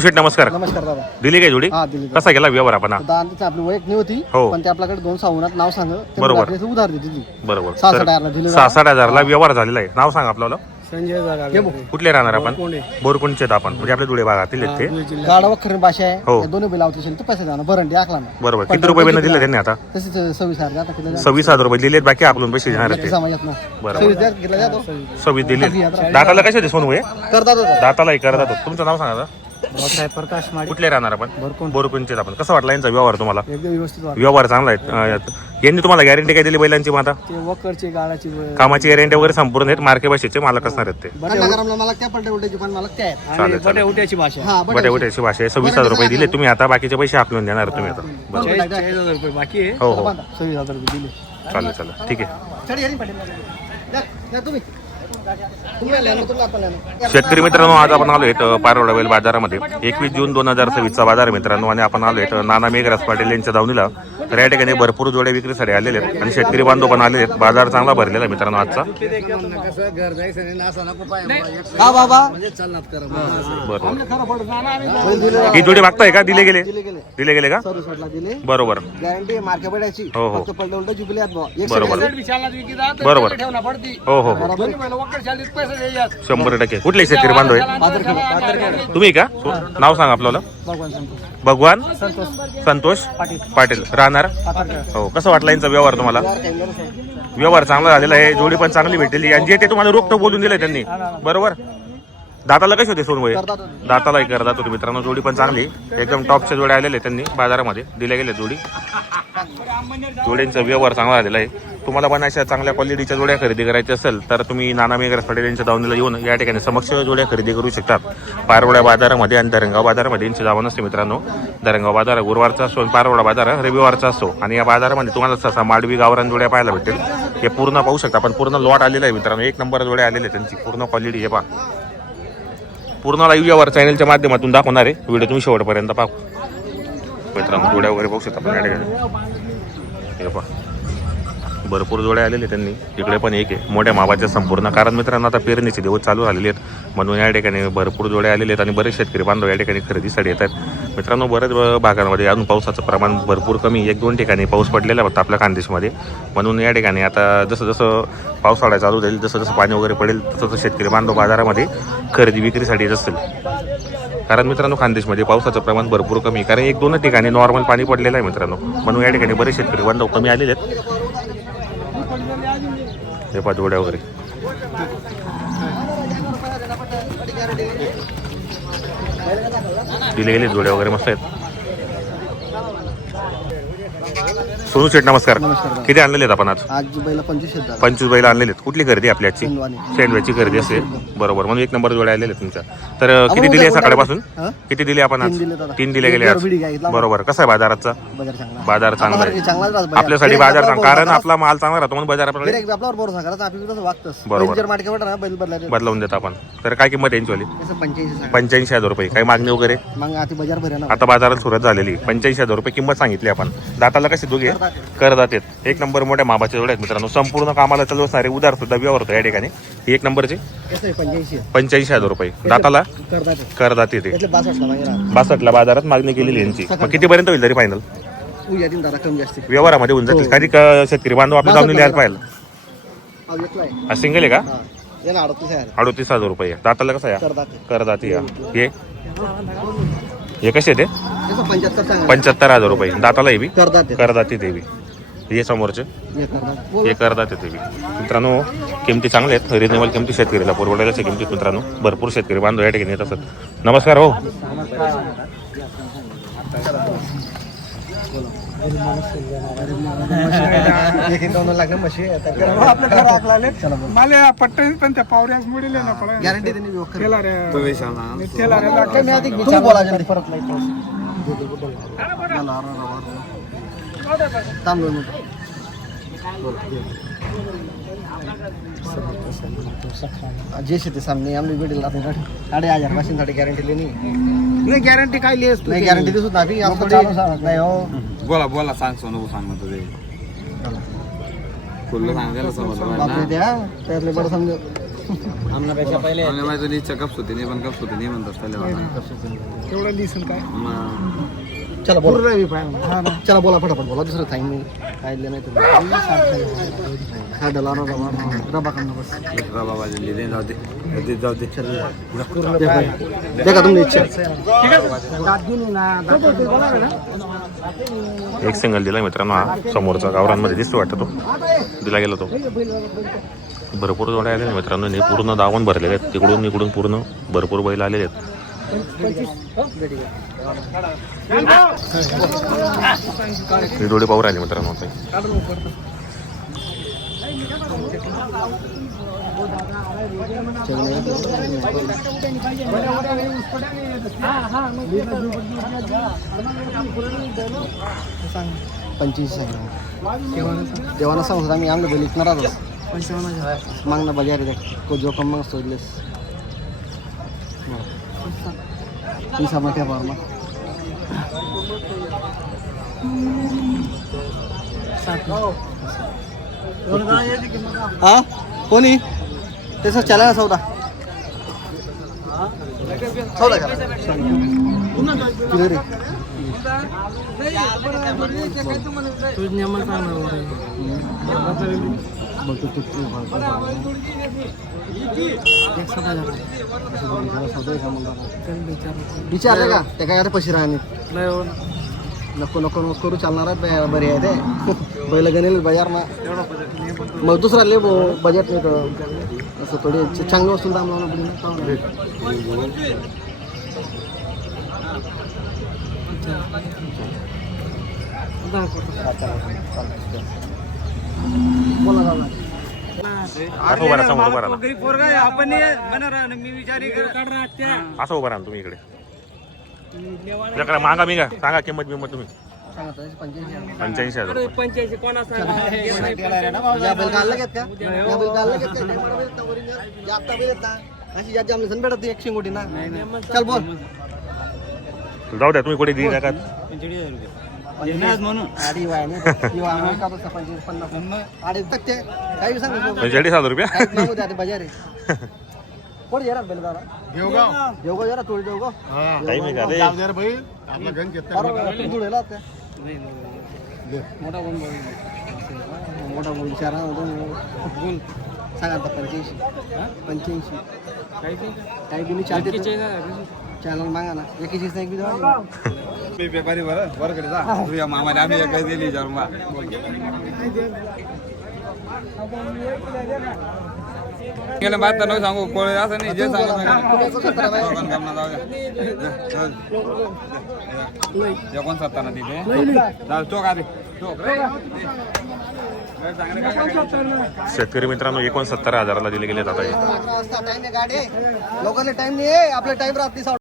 शेठ नमस्कार. नमस्कार दादा. दिली काय जोडी? हा दिली. कसा गेला व्यवहार आपण? दादाची आपली वैयक नाही होती हो. पण ते आपल्याकडे 2 सावनात नाव सांग बरोबर. उधार दिली. बरोबर. 66,000 दिली. 66,000 व्यवहार झालेला आहे. नाव सांग आपल्याला. संजय जागा. कुठले राहणार आपण? बोरकुंडचे आपण म्हणजे आपले धुळे भागातील आहेत ते. गाडा वखरी भाषा आहे. हो. या दोन्ही बिल आवते तर पैसे जाणार बरंडी आखला ना. बरोबर. किती रुपये बिल दिले त्यांनी आता? तसेच 26,000 आता केलं. 26,000 रुपये दिलेत, बाकी आपलं पैसे देणार आहेत ते. समाजात ना. बरोबर. 26,000 घेतला जातो. 26 दिले. दाताला कसे होते सोनू हे? करतात होता. दातालाही करतात. तुमचं नाव सांगा. साहेब प्रकाश माडी. कुठले राहणार आपण? बोरकुंडचे आपण. कसं वाटला यांचा व्यवहार तुम्हाला? एकदम व्यवस्थित वाटलं. व्यवहार चांगला आहे. यांनी तुम्हाला गॅरंटी काय दिली बैलांची? माता ते वखरची गाडाची कामाची गॅरंटी वगैरे संपूर्ण आहेत. मार्के भाषेचे मालक असणार आहेत ते. मला त्या पलटे उलट्याची पण मला त्या आहेत. चालेल चालेल. उलट्याची भाषा. हा बटे उठायची भाषा आहे. 26,000 रुपये दिले तुम्ही, आता बाकीचे पैसे आपल्याला देणार तुम्ही आता. बरोबर. 40,000 रुपये बाकी आहे. हो हो 26,000 रुपये दिले. चालेल चालेल ठीक आहे. तुम्ही शेतकरी मित्रांनो, आज आपण आलो पारोडा बैल बाजारामध्ये. 21 जून 2026 बाजार मित्रांनो, आणि आपण आलो नाना मेघराज पाटील यांच्या दावणीला. तर या ठिकाणी भरपूर जोड्या विक्रीसाठी आलेले आहेत आणि शेतकरी बांधव पण आलेले आहेत. बाजार चांगला भरलेला आहे मित्रांनो आजचा. बरोबर. ही जोडी मागताय का? दिले गेले का? बरोबर. गॅरंटी मार्के पडायची. हो हो बरोबर. बरोबर. हो हो हो 100%. कुठले शेतकरी बांधव आहे तुम्ही का? नाव सांगा आपल्याला. भगवान संतोष पाटील राहणार. हो. कसं वाटला यांचा व्यवहार तुम्हाला? व्यवहार चांगला झालेला आहे. जोडी पण चांगली भेटलेली आणि जे ते तुम्हाला रोख बोलून दिले त्यांनी. बरोबर. दाताला कसे होते सोनवय? दातालाही करतात होते मित्रांनो. जोडी पण चांगली एकदम टॉपच्या जोड्या आलेले त्यांनी बाजारामध्ये दिल्या गेल्या जोडी. जोड्यांचा व्यवहार चांगला झालेला आहे. तुम्हाला पण अशा चांगल्या क्वालिटीच्या जोड्या खरेदी करायच्या असेल तर तुम्ही नाना मेघराज पाटील यांच्या दावणीला येऊन या ठिकाणी समक्ष जोड्या खरेदी करू शकतात. पारोडा बाजारामध्ये आणि धरणगाव बाजारामध्ये यांची जावं नसते मित्रांनो. धरणगाव बाजार गुरुवारचा असतो आणि पारोडा बाजार रविवारचा असतो. आणि या बाजारामध्ये तुम्हाला सहसा माडवी गावरान जोड्या पाहायला भेटेल. हे पूर्ण पाहू शकता. पण पूर्ण लॉट आलेला आहे मित्रांनो. 1 नंबर जोड्या आलेल्या त्यांची पूर्ण क्वालिटी. हे पहा पूर्ण लाईव्ह व्यवहार चॅनलच्या माध्यमातून दाखवणार आहे. व्हिडिओ तुम्ही शेवटपर्यंत पाहू मित्रांनो. जोड्या वगैरे पाहू शकता आपण या ठिकाणी. हे पहा भरपूर जोड्या आलेले त्यांनी. इकडे पण एक आहे मोठ्या मापाच्या संपूर्ण. कारण मित्रांनो आता पेरणीचे दिवस चालू झालेले आहेत म्हणून या ठिकाणी भरपूर जोड्या आलेले आहेत आणि बरेच शेतकरी बांधव या ठिकाणी खरेदीसाठी येतात मित्रांनो. बरेच भागांमध्ये अजून पावसाचं प्रमाण भरपूर कमी. 1-2 ठिकाणी पाऊस पडलेला होता आपल्या खानदेशमध्ये. म्हणून या ठिकाणी आता जसं जसं पावसाळा चालू जाईल जसं जसं पाणी वगैरे पडेल तसं तसं शेतकरी बांधव बाजारामध्ये खरेदी विक्रीसाठी येत असतील. कारण मित्रांनो खानदेशमध्ये पावसाचं प्रमाण भरपूर कमी. कारण 1-2 ठिकाणी नॉर्मल पाणी पडलेलं आहे मित्रांनो. म्हणून या ठिकाणी बरेच शेतकरी बांधव कमी आलेले आहेत. हे पहा जोड्या वगैरे दिले गेले. जोड्या वगैरे मस्त आहेत. सोनू शेठ नमस्कार. किती आणलेले आहेत आपण आज? बैल 25 25 बैल आणलेले आहेत. कुठली खरेदी आपली आजची? शेंडव्याची खरेदी असेल. बरोबर. म्हणून 1 नंबर जोड्या आलेले आहेत तुमच्या. तर किती दिले सकाळपासून? किती दिले आपण आज? 3 दिले गेले आज. बरोबर. कसा आहे बाजाराचा? बाजार चांगला आहे आपल्यासाठी. बाजार चांगला कारण आपला माल चांगला राहतो म्हणून बाजाराप्रमाणे बरोबर बदलावून देतो आपण. तर काय किंमत यांची वाली? 85,000 रुपये. काही मागणी वगैरे? आता बाजारात सुरुवात झालेली. 85,000 रुपये किंमत सांगितली आपण. दाताला कशी दोघे करदात आहेत. 1 नंबर मोठ्या मापाच्या जोड्या आहेत मित्रांनो. संपूर्ण कामाला चालू असणारे उदार सुद्धा व्यवहार होतो या ठिकाणी. 1 नंबरचे 85,000 रुपये. दाताला करदात येते. 62ला बाजारात मागणी केलेली यांची. मग कितीपर्यंत होईल तरी फायनल? व्यवहारामध्ये होऊन जातील. काही शेतकरी बांधव आपल्या दावणीला यायला पाहिजे. सिंगल आहे का? 38,000 रुपये. दाताला कसं आहे? करदाती. हे कसे ते? 75,000 रुपये. दाताला हे बी करदाती देवी. हे समोरचे हे करदाते देवी. मित्रांनो किमती चांगल्या आहेत. रिजनेबल किमती शेतकरीला परवडायच्या किमतीत मित्रांनो. भरपूर शेतकरी बांधव या ठिकाणी येत असतात. नमस्कार हो. पट्टे पण त्या पावऱ्यास मुडीले ना पडा गॅरंटी जैसे ते सामने आम्ही भेटेल आपण 8,500 मशीनसाठी गॅरंटी लेनी नाही. गॅरंटी काय लिहिस तू? नाही गॅरंटी दिसत नाही नाही हो. बोला सांग सोनू सांग म्हणतो ते खुल्लं सांगायला समजलं बापरे द्या त्यातले बरं समज आमनापेक्षा पहिले आम्हाला माहिती नाही इच्छा कप्स होती नाही पण कप्स होती नाही म्हणतात पहिले तेवढं लिसन काय चला बोला चला बोला फटाफट बोला दुसरं टाइम नाही काढले नाही तुम्ही हा डला रबा करणार बस बाबा लिहिले जाऊ दे जाऊ दे देखा तुमची इच्छा एक सिंगल दिला मित्रांनो हा समोरचा गावरांमध्ये दिसतो वाटतं तो दिला गेला तो भरपूर जोड्या आलेल्या मित्रांनो हे पूर्ण दावण भरलेले आहेत तिकडून इकडून पूर्ण भरपूर बैल आलेले आहेत हे जोडी पाहू राहिले मित्रांनो आता पंचवीस देवाना सांगतो आम्ही आमलं बैल विकणार आहोत मागणं बजार को जो कम मागतो सोडलेस पैसा मोठ्या पारमा हा कोणी त्याचा चला सौदा सौदा करा किती रे विचारले का ते काय आता पैसे राहणे नको नको नको करू चालणार बरी आहे ते बैल गणेल बाजार ना मग दुसरा ले बजेट नाही असं थोडी चांगली वस्तू दाम लावणं असं उभा राहा समोर उभा राहा आपण मी विचारी असं उभा राहा तुम्ही इकडे तुझ्याकडे मागा मी का सांगा किंमत बिंमत तुम्ही 85,000 रुपये. चल बोल जाऊ द्या तुम्ही कुठे दिली का म्हणून 45,000 रुपये बजार आहे कोण येणार बैल दादा देवगाव जरा थोडी देवगाव काही नाही झाले मोठा बोल विचारा बोल सांगा आता 85 काही बी चॅनल मागा ना एकीच एक बी व्यापारी वर कडे जा तुझ्या मामाने आम्ही काय दिली जन्मा गेलं बात तर सांगू कोण असं नाही जे सांगू एकोण 70 तिथे चोक आले शेतकरी मित्रांनो 69,000ला दिले गेले आता टाइम आहे गाडी लोकांना टाइम नाही आपला टाइम राहते